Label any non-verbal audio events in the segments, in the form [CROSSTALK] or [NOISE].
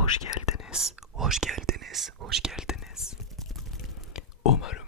Hoş geldiniz. Hoş geldiniz. Hoş geldiniz. Umarım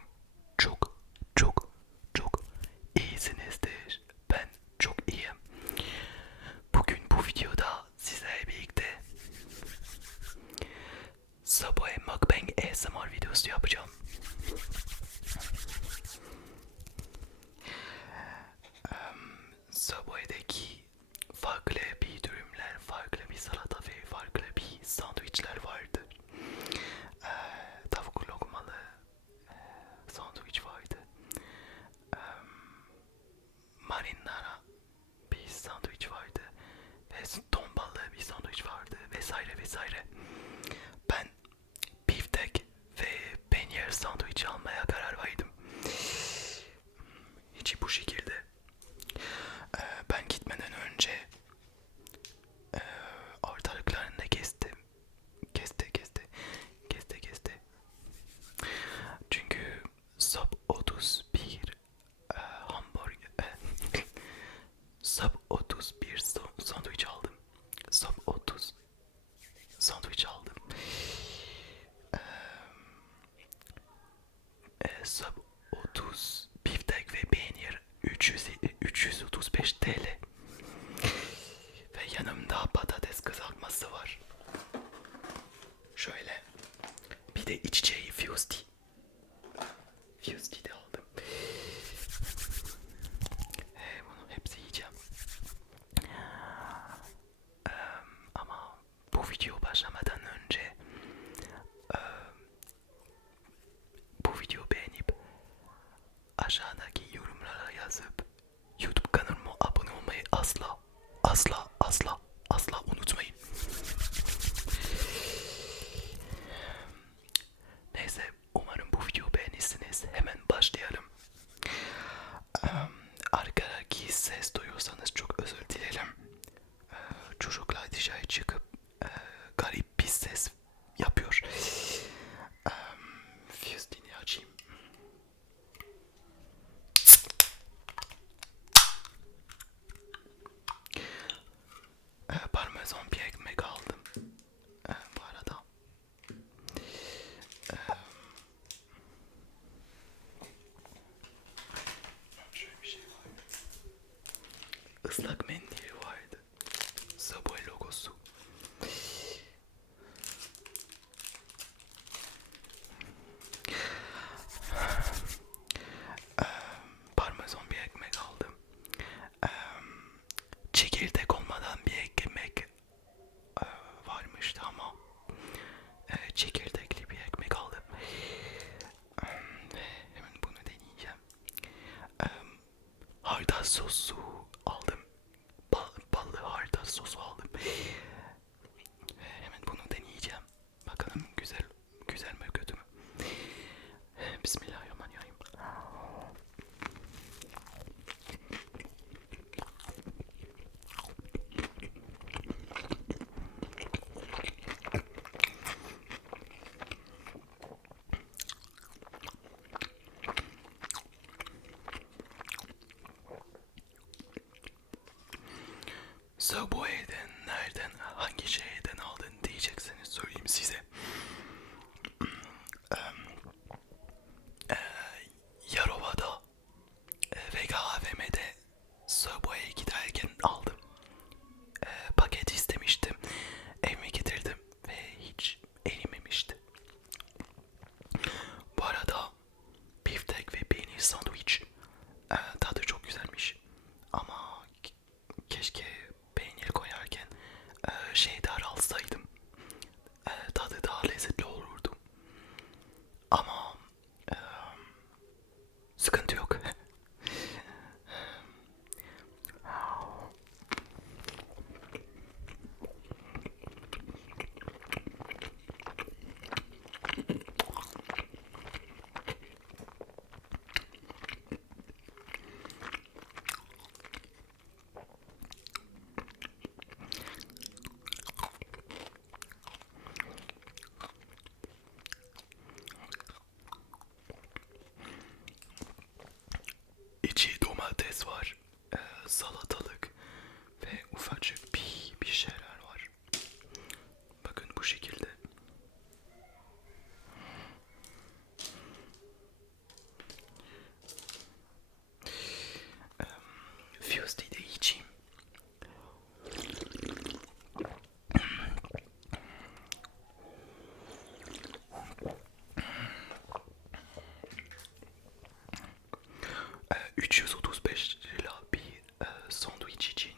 335 lira bir e, sandviç için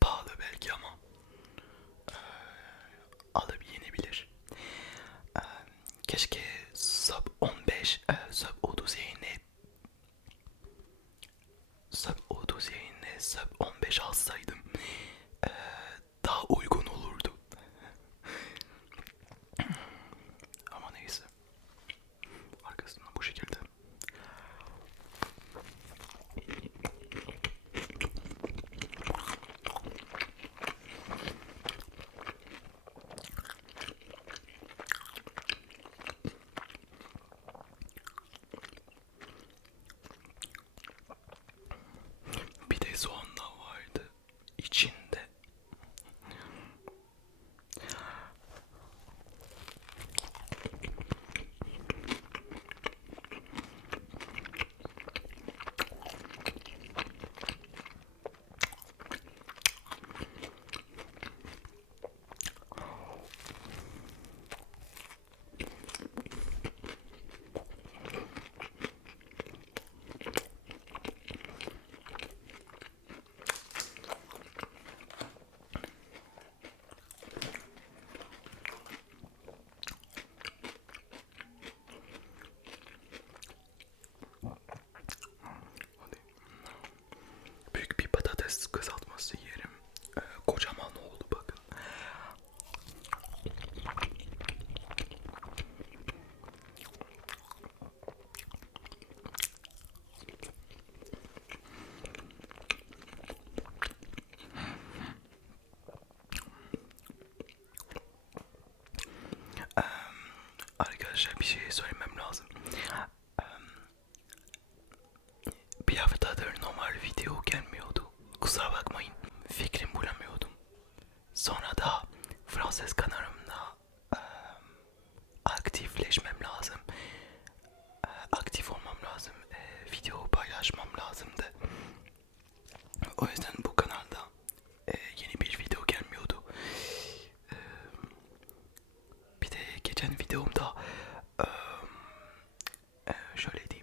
pahalı belki ama e, alıp yenebilir. E, keşke sub 15, e, sub 30 yerine sub 30 yerine sub 15 alsaydım. sıkı yerim. Ee, kocaman oldu bakın. ee, arkadaşlar bir şey söyle je l'ai dit.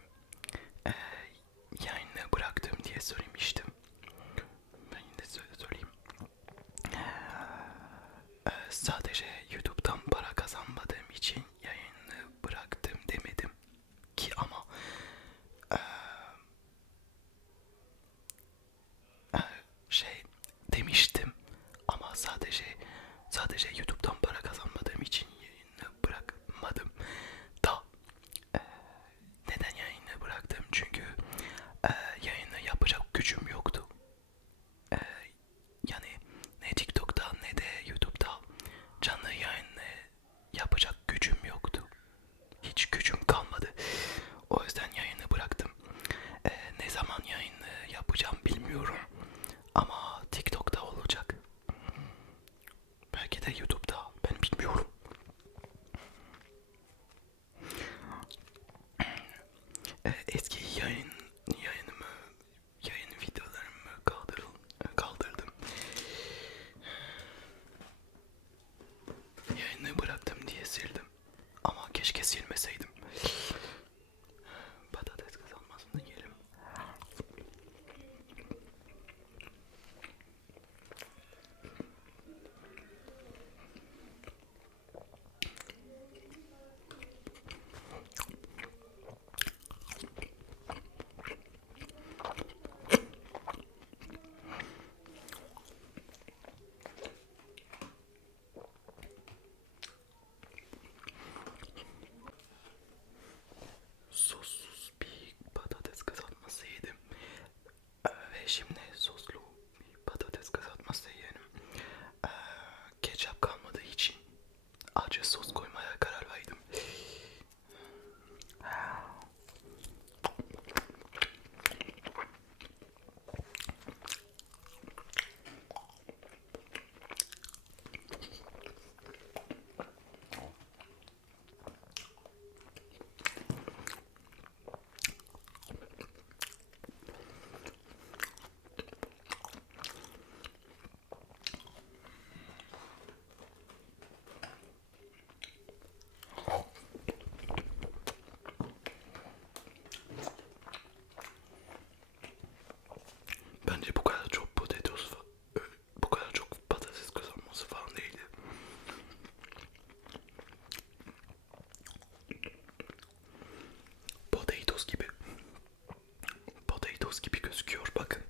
Mentos gibi gözüküyor bakın.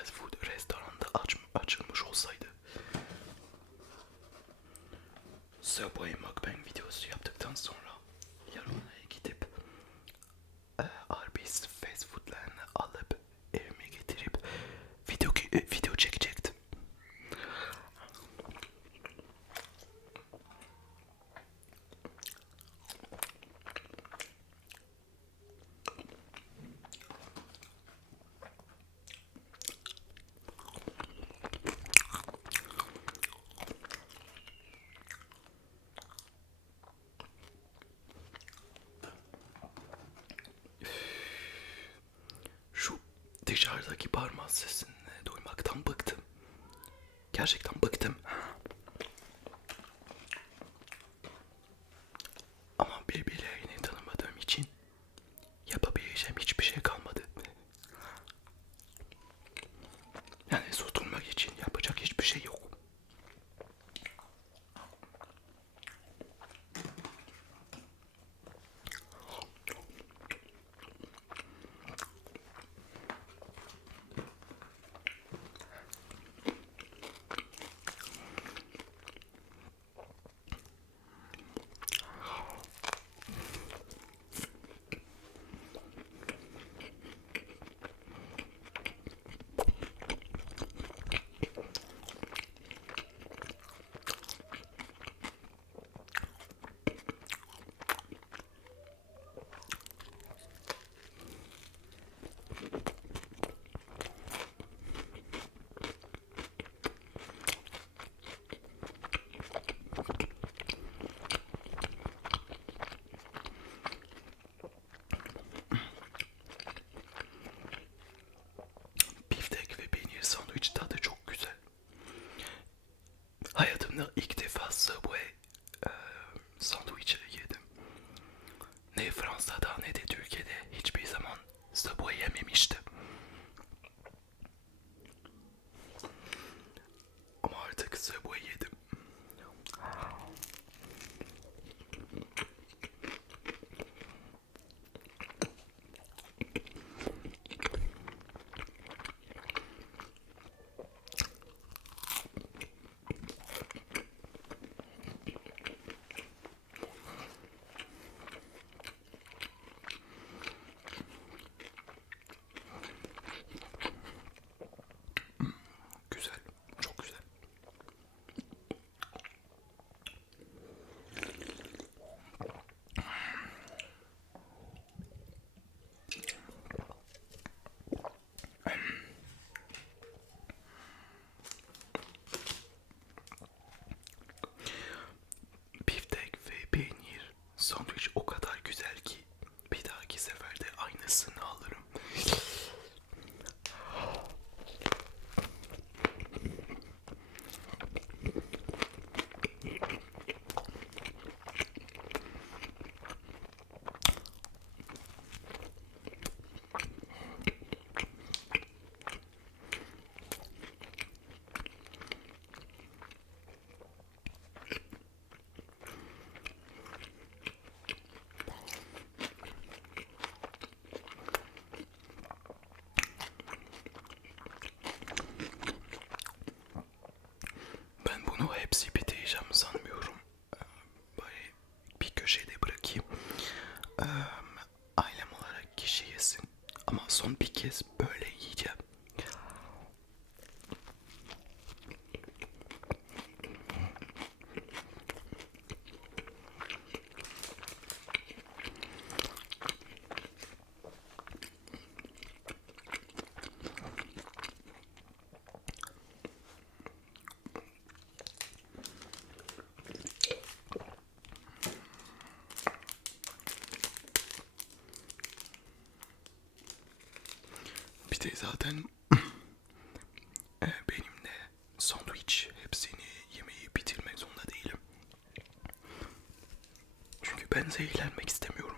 fast food restoranında aç, açılmış olsaydı. Subway mukbang videosu yaptıktan sonra Dışarıdaki parmak sesini duymaktan bıktım. Gerçekten bıktım. kiss. İşte zaten [CLEARS THROAT] e, benim de sandviç hepsini yemeği bitirmek zorunda değilim. Çünkü ben zehirlenmek istemiyorum.